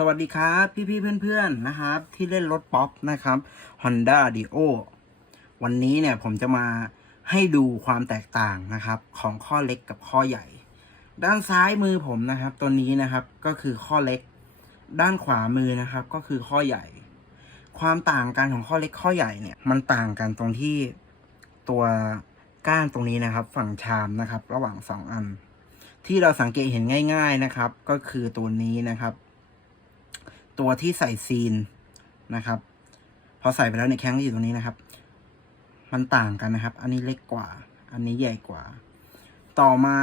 สวัสดีครับ พี่ๆเพื่อนๆนะครับ ที่เล่นรถป๊อปนะครับ Honda d i o วันนี้เนี่ยผมจะมาให้ดูความแตกต่างนะครับ ของข้อเล็กกับข้อใหญ่ ด้านซ้ายมือผมนะครับ ตัวนี้นะครับก็คือข้อเล็ก ด้านขวามือนะครับ ก็คือข้อใหญ่ ความต่างกันของข้อเล็กข้อใหญ่เนี่ยมันต่างกันตรงที่ตัวก้านตรงนี้นะครับ ฝั่งชามนะครับ ระหว่างสองอัน ที่เราสังเกตเห็นง่าย ๆนะครับ ก็คือตัวนี้นะครับ ตัวที่ใส่ซีนนะครับ พอใส่ไปแล้วในยแข้งก็อยู่ตรงนี้นะครับ มันต่างกันนะครับ อันนี้เล็กกว่า อันนี้ใหญ่กว่า ต่อมา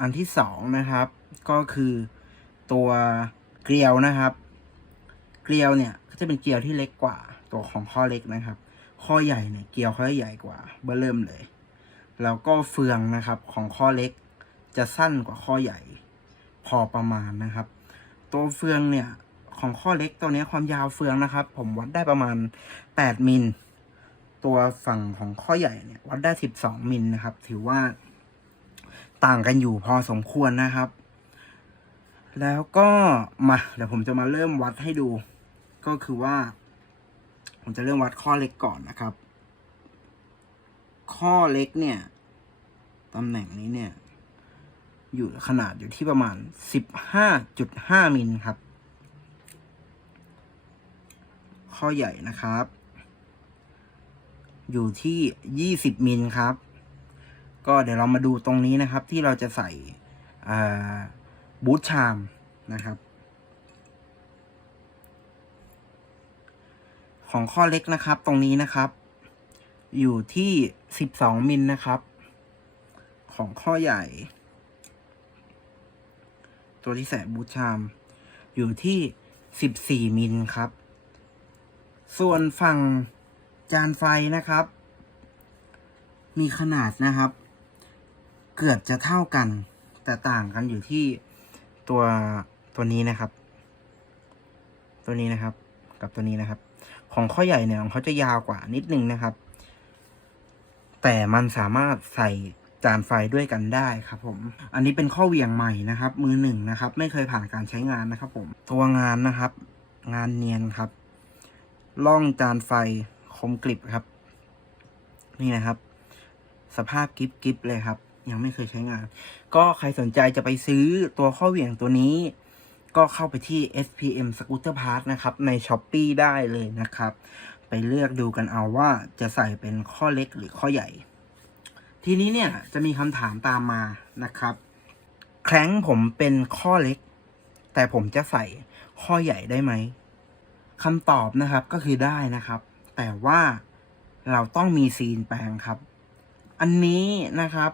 อันที่สองนะครับ ก็คือตัวเกลียวนะครับ เกลียวเนี่ยก็จะเป็นเกลียวที่เล็กกว่า ตัวของข้อเล็กนะครับ ข้อใหญ่เนี่ยเกลียวขาจะใหญ่กว่าเบอร์เริ่มเลยแล้วก็เฟืองนะครับของข้อเล็กจะสั้นกว่าข้อใหญ่ พอประมาณนะครับ ตัวเฟืองเนี่ย ของข้อเล็กตัวนี้ความยาวเฟืองนะครับ ผมวัดได้ประมาณ 8 มิล ตัวฝั่งของข้อใหญ่เนี่ยวัดได้ 12 มิลนะครับ ถือว่าต่างกันอยู่พอสมควรนะครับ แล้วก็มาเดี๋ยวผมจะมาเริ่มวัดให้ดู ก็คือว่า ผมจะเริ่มวัดข้อเล็กก่อนนะครับ ข้อเล็กเนี่ยตำแหน่งนี้เนี่ย อยู่ขนาดอยู่ที่ประมาณ 15.5 มิลครับ ข้อใหญ่นะครับ อยู่ที่20มิลครับ ก็เดี๋ยวเรามาดูตรงนี้นะครับ ที่เราจะใส่บูทชามนะครับ ของข้อเล็กนะครับตรงนี้นะครับ อยู่ที่12มิลนะครับ ของข้อใหญ่ ตัวที่ใส่บูทชาม อยู่ที่14มิลครับ ส่วนฝั่งจานไฟนะครับ มีขนาดนะครับ เกือบจะเท่ากัน แต่ต่างกันอยู่ที่ตัวตัวนี้นะครับ ตัวนี้นะครับ กับตัวนี้นะครับ ของข้อใหญ่เนี่ยของเขาจะยาวกว่านิดนึงนะครับ แต่มันสามารถใส่จานไฟด้วยกันได้ครับผม อันนี้เป็นข้อเวียงใหม่นะครับ มือหนึ่งนะครับ ไม่เคยผ่านการใช้งานนะครับ ผม ตัวงานนะครับ งานเนียนครับ ล่องจานไฟคมกริบครับ นี่นะครับ สภาพกิฟกิฟเลยครับ ยังไม่เคยใช้งาน ก็ใครสนใจจะไปซื้อตัวข้อเหวี่ยงตัวนี้ ก็เข้าไปที่ SPM Scooter Park นะครับ ใน s h อ p e e ได้เลยนะครับ ไปเลือกดูกันเอาว่าจะใส่เป็นข้อเล็กหรือข้อใหญ่ ทีนี้เนี่ยจะมีคำถามตามมานะครับ แคร้งผมเป็นข้อเล็ก แต่ผมจะใส่ข้อใหญ่ได้ไหม คำตอบนะครับก็คือได้นะครับ แต่ว่าเราต้องมีซีนแปลงครับ อันนี้นะครับ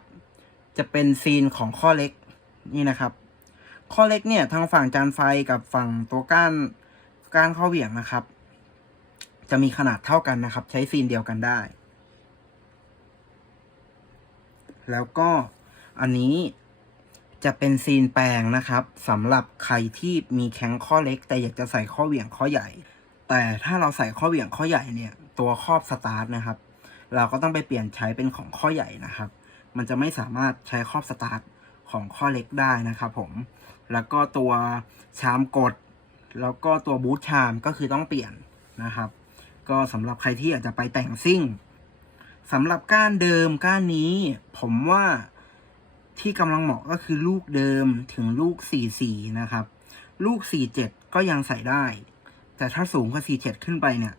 จะเป็นซีนของข้อเล็กนี่นะครับ ข้อเล็กเนี่ยทางฝั่งจานไฟกับฝั่งตัวก้านก้านข้อเหวี่ยงนะครับ จะมีขนาดเท่ากันนะครับ ใช้ซีนเดียวกันได้ แล้วก็อันนี้จะเป็นซีนแปลงนะครับสำหรับใครที่มีแข้งข้อเล็ก แต่อยากจะใส่ข้อเหวี่ยงข้อใหญ่ แต่ถ้าเราใส่ข้อเหวี่ยงข้อใหญ่เนี่ย ตัวครอบสตาร์ทนะครับ เราก็ต้องไปเปลี่ยนใช้เป็นของข้อใหญ่นะครับ มันจะไม่สามารถใช้ครอบสตาร์ทของข้อเล็กได้นะครับผม แล้วก็ตัวชามกด แล้วก็ตัวบูทชามก็คือต้องเปลี่ยนนะครับ ก็สำหรับใครที่อยากจะไปแต่งซิ่งสำหรับก้านเดิมก้านนี้ ผมว่าที่กำลังเหมาะก็คือลูกเดิมถึงลูก 44 นะครับ ลูก 47 ก็ยังใส่ได้ แต่ถ้าสูงกว่า 47 ขึ้นไปเนี่ย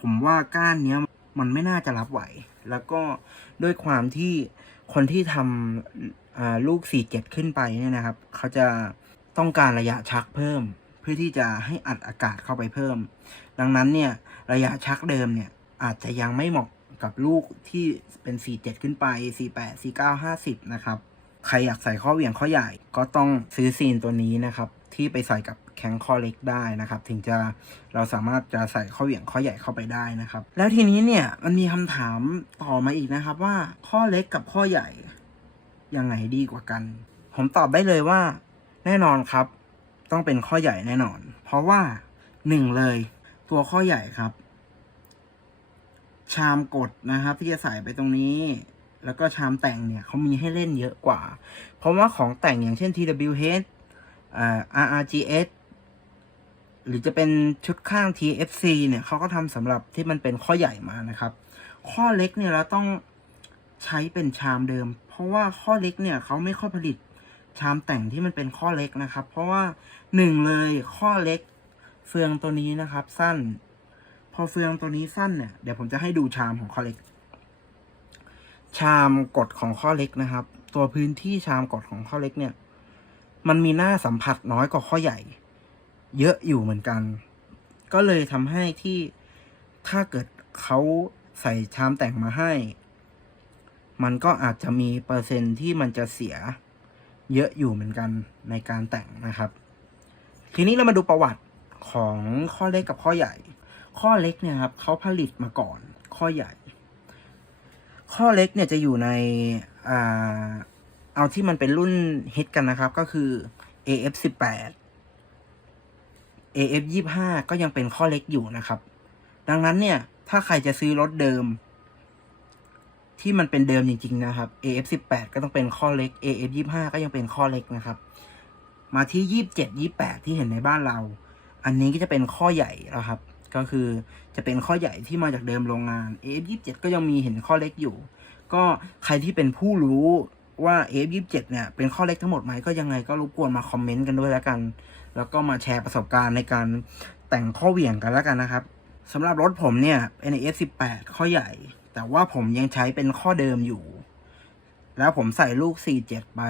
ผมว่าก้านเนี้ยมันไม่น่าจะรับไหว แล้วก็ด้วยความที่คนที่ทำลูก 47 ขึ้นไปเนี่ยนะครับ เขาจะต้องการระยะชักเพิ่ม เพื่อที่จะให้อัดอากาศเข้าไปเพิ่ม ดังนั้นเนี่ยระยะชักเดิมเนี่ยอาจจะยังไม่เหมาะกับลูกที่เป็น 47 ขึ้นไป 48 49 50 นะครับ ใครอยากใส่ข้อเหวี่ยงข้อใหญ่ก็ต้องซื้อซีนตัวนี้นะครับ ที่ไปใส่กับแข้งข้อเล็กได้นะครับ ถึงจะเราสามารถจะใส่ข้อเหวี่ยงข้อใหญ่เข้าไปได้นะครับ แล้วทีนี้เนี่ยมันมีคำถามต่อมาอีกนะครับว่าข้อเล็กกับข้อใหญ่ยังไงดีกว่ากัน ผมตอบได้เลยว่า แน่นอนครับ ต้องเป็นข้อใหญ่แน่นอน เพราะว่าหนึ่งเลย ตัวข้อใหญ่ครับ ชามกดนะครับ ที่จะใส่ไปตรงนี้แล้วก็ชามแต่งเนี่ยเขามีให้เล่นเยอะกว่า เพราะว่าของแต่งอย่างเช่น TWH RRGS หรือจะเป็นชุดข้าง TFC เนี่ยเขาก็ทำสำหรับที่มันเป็นข้อใหญ่มานะครับ ข้อเล็กเนี่ยเราต้องใช้เป็นชามเดิม เพราะว่าข้อเล็กเนี่ยเขาไม่ค่อยผลิตชามแต่งที่มันเป็นข้อเล็กนะครับ เพราะว่าหนึ่งเลยข้อเล็กเฟืองตัวนี้นะครับ สั้น พอเฟืองตัวนี้สั้นเนี่ยเดี๋ยวผมจะให้ดูชามของข้อเล็ก ชามกดของข้อเล็กนะครับ ตัวพื้นที่ชามกดของข้อเล็กเนี่ย มันมีหน้าสัมผัสน้อยกว่าข้อใหญ่ เยอะอยู่เหมือนกัน ก็เลยทำให้ที่ถ้าเกิดเขาใส่ชามแต่งมาให้ มันก็อาจจะมีเปอร์เซ็นต์ที่มันจะเสียเยอะอยู่เหมือนกันในการแต่งนะครับ ทีนี้เรามาดูประวัติของข้อเล็กกับข้อใหญ่ ข้อเล็กเนี่ยครับเขาผลิตมาก่อนข้อใหญ่ ข้อเล็กเนี่ยจะอยู่ในอ่า เอาที่มันเป็นรุ่นฮิตกันนะครับ ก็คือ AF 18 AF 25 ก็ยังเป็นข้อเล็กอยู่นะครับ ดังนั้นเนี่ย ถ้าใครจะซื้อรถเดิม ที่มันเป็นเดิมจริงๆนะครับ AF 18 ก็ต้องเป็นข้อเล็ก AF 25 ก็ยังเป็นข้อเล็กนะครับ มาที่ 27 28 ที่เห็นในบ้านเรา อันนี้ก็จะเป็นข้อใหญ่แล้วครับ ก็คือจะเป็นข้อใหญ่ที่มาจากเดิมโรงงาน AF 27 ก็ยังมีเห็นข้อเล็กอยู่ ก็ใครที่เป็นผู้รู้ ว่า F27 เนี่ย เป็นข้อเล็กทั้งหมดไหมก็ยังไงก็รบกวนมาคอมเมนต์กันด้วยแล้วกัน แล้วก็มาแชร์ประสบการณ์ในการแต่งข้อเหวี่ยงกันแล้วกันนะครับสำหรับรถผมเนี่ย NS 18ข้อใหญ่ แต่ว่าผมยังใช้เป็นข้อเดิมอยู่ แล้วผมใส่ลูก 47 ไป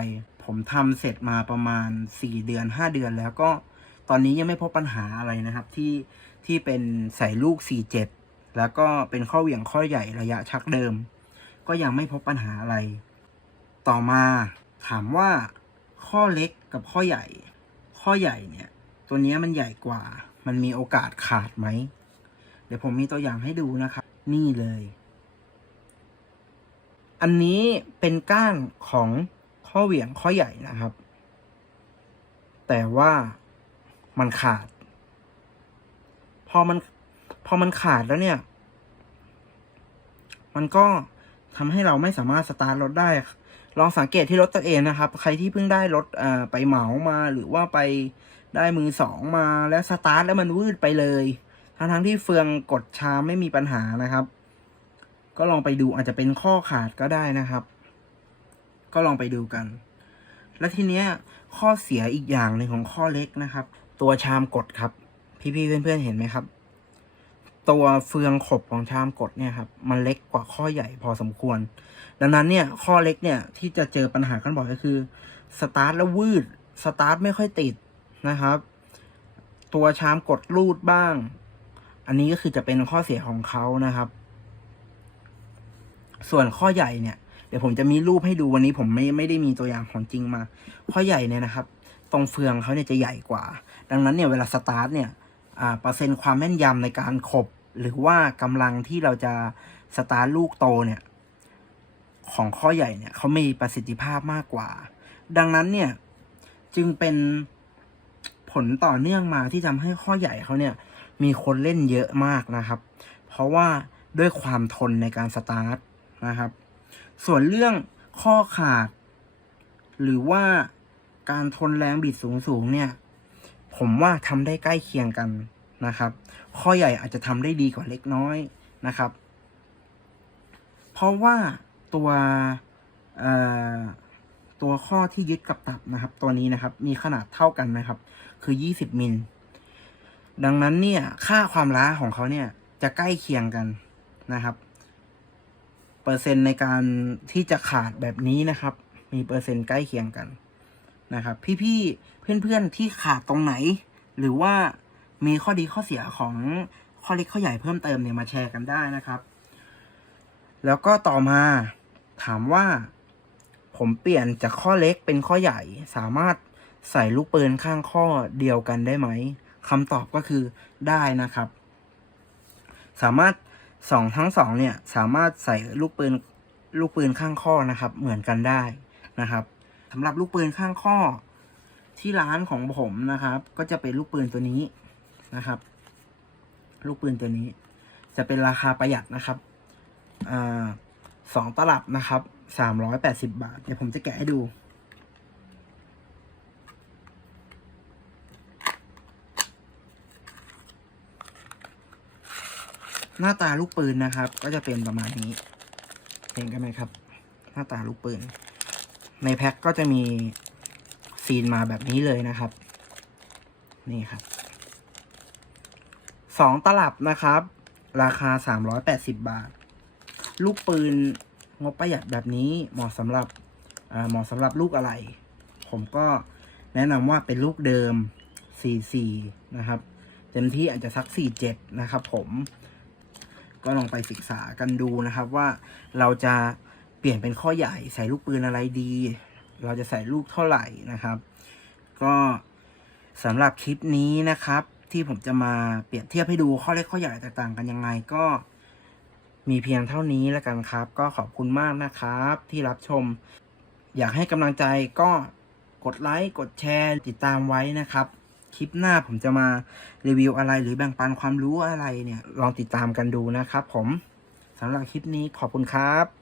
ผมทำเสร็จมาประมาณ 4 เดือน 5 เดือนแล้วก็ตอนนี้ยังไม่พบปัญหาอะไรนะครับ ที่ที่เป็นใส่ลูก 47 แล้วก็เป็นข้อเหวี่ยงข้อใหญ่ระยะชักเดิม ก็ยังไม่พบปัญหาอะไร ต่อมาถามว่าข้อเล็กกับข้อใหญ่ ข้อใหญ่เนี่ย ตัวนี้มันใหญ่กว่า มันมีโอกาสขาดไหม เดี๋ยวผมมีตัวอย่างให้ดูนะครับ นี่เลย อันนี้เป็นก้านของข้อเหวี่ยงข้อใหญ่นะครับ แต่ว่ามันขาด พอมันพอมันขาดแล้วเนี่ย มันก็ทำให้เราไม่สามารถสตาร์ทรถได้ ลองสังเกตที่รถตัวเองนะครับ ใครที่เพิ่งได้รถไปเหมามาหรือว่าไปได้มือสองมาแล้วสตาร์ทแล้วมันวืดไปเลย ทั้งทั้งที่เฟืองกดชาไม่มีปัญหานะครับ ก็ลองไปดูอาจจะเป็นข้อขาดก็ได้นะครับ ก็ลองไปดูกัน และทีเนี้ยข้อเสียอีกอย่างหนึ่งของข้อเล็กนะครับ ตัวชามกดครับ พี่ๆเพื่อนๆเห็นไหมครับ ตัวเฟืองขบของชามกดเนี่ยครับมันเล็กกว่าข้อใหญ่พอสมควร ดังนั้นเนี่ยข้อเล็กเนี่ยที่จะเจอปัญหากันบ่อยก็คือสตาร์ทแล้ววืดสตาร์ทไม่ค่อยติดนะครับ ตัวชามกดรูดบ้าง อันนี้ก็คือจะเป็นข้อเสียของเขานะครับ ส่วนข้อใหญ่เนี่ยเดี๋ยวผมจะมีรูปให้ดูวันนี้ผมไม่ไม่ได้มีตัวอย่างของจริงมา ข้อใหญ่เนี่ยนะครับ ตรงเฟืองเขาเนี่ยจะใหญ่กว่า ดังนั้นเนี่ยเวลาสตาร์ทเนี่ย เปอร์เซ็นต์ความแม่นยำในการขบ หรือว่ากำลังที่เราจะสตาร์ทลูกโตเนี่ยของข้อใหญ่เนี่ยเขามีประสิทธิภาพมากกว่า ดังนั้นเนี่ยจึงเป็นผลต่อเนื่องมาที่ทำให้ข้อใหญ่เขาเนี่ยมีคนเล่นเยอะมากนะครับ เพราะว่าด้วยความทนในการสตาร์ทนะครับ ส่วนเรื่องข้อขาด หรือว่าการทนแรงบิดสูงๆเนี่ย ผมว่าทำได้ใกล้เคียงกันนะครับ ข้อใหญ่อาจจะทำได้ดีกว่าเล็กน้อยนะครับ เพราะว่าตัวตัวข้อที่ยึดกับตับนะครับ ตัวนี้นะครับมีขนาดเท่ากันนะครับ คือ 20 มิล ดังนั้นเนี่ยค่าความล้าของเขาเนี่ยจะใกล้เคียงกันนะครับ เปอร์เซ็นต์ในการที่จะขาดแบบนี้นะครับ มีเปอร์เซ็นต์ใกล้เคียงกัน นะครับ พี่ๆเพื่อนๆที่ขาดตรงไหน หรือว่ามีข้อดีข้อเสียของข้อเล็กข้อใหญ่เพิ่มเติมเนี่ยมาแชร์กันได้นะครับ แล้วก็ต่อมาถามว่า ผมเปลี่ยนจากข้อเล็กเป็นข้อใหญ่สามารถใส่ลูกปืนข้างข้อเดียวกันได้ไหมคำตอบก็คือได้นะครับ สามารถสองทั้งสองเนี่ยสามารถใส่ลูกปืนลูกปืนข้างข้อนะครับ เหมือนกันได้นะครับ สำหรับลูกปืนข้างข้อ ที่ร้านของผมนะครับ ก็จะเป็นลูกปืนตัวนี้นะครับ ลูกปืนตัวนี้ จะเป็นราคาประหยัดนะครับอสองตลับนะครับสามร้อยแปดสิบาท เดี๋ยวผมจะแกะให้ดูหน้าตาลูกปืนนะครับ ก็จะเป็นประมาณนี้ เห็นกันไหมครับ หน้าตาลูกปืน ในแพ็คก็จะมีซีนมาแบบนี้เลยนะครับ นี่ครับสองตลับนะครับ ราคาสามร้อยแปดสิบบาท ลูกปืนงบประหยัดแบบนี้เหมาะสำหรับเหมาะสำหรับลูกอะไร ผมก็แนะนำว่าเป็นลูกเดิม 44 นะครับ เต็มที่อาจจะสัก 47 นะครับผม ก็ลองไปศึกษากันดูนะครับว่าเราจะ เปลี่ยนเป็นข้อใหญ่ใส่ลูกปืนอะไรดี เราจะใส่ลูกเท่าไหร่นะครับ ก็สำหรับคลิปนี้นะครับ ที่ผมจะมาเปรียบเทียบให้ดูข้อเล็กข้อใหญ่แตกต่างกันยังไงก็มีเพียงเท่านี้แล้วกันครับ ก็ขอบคุณมากนะครับ ที่รับชม อยากให้กำลังใจก็กดไลค์กดแชร์ติดตามไว้นะครับ คลิปหน้าผมจะมารีวิวอะไรหรือแบ่งปันความรู้อะไรเนี่ย ลองติดตามกันดูนะครับผมสำหรับคลิปนี้ขอบคุณครับ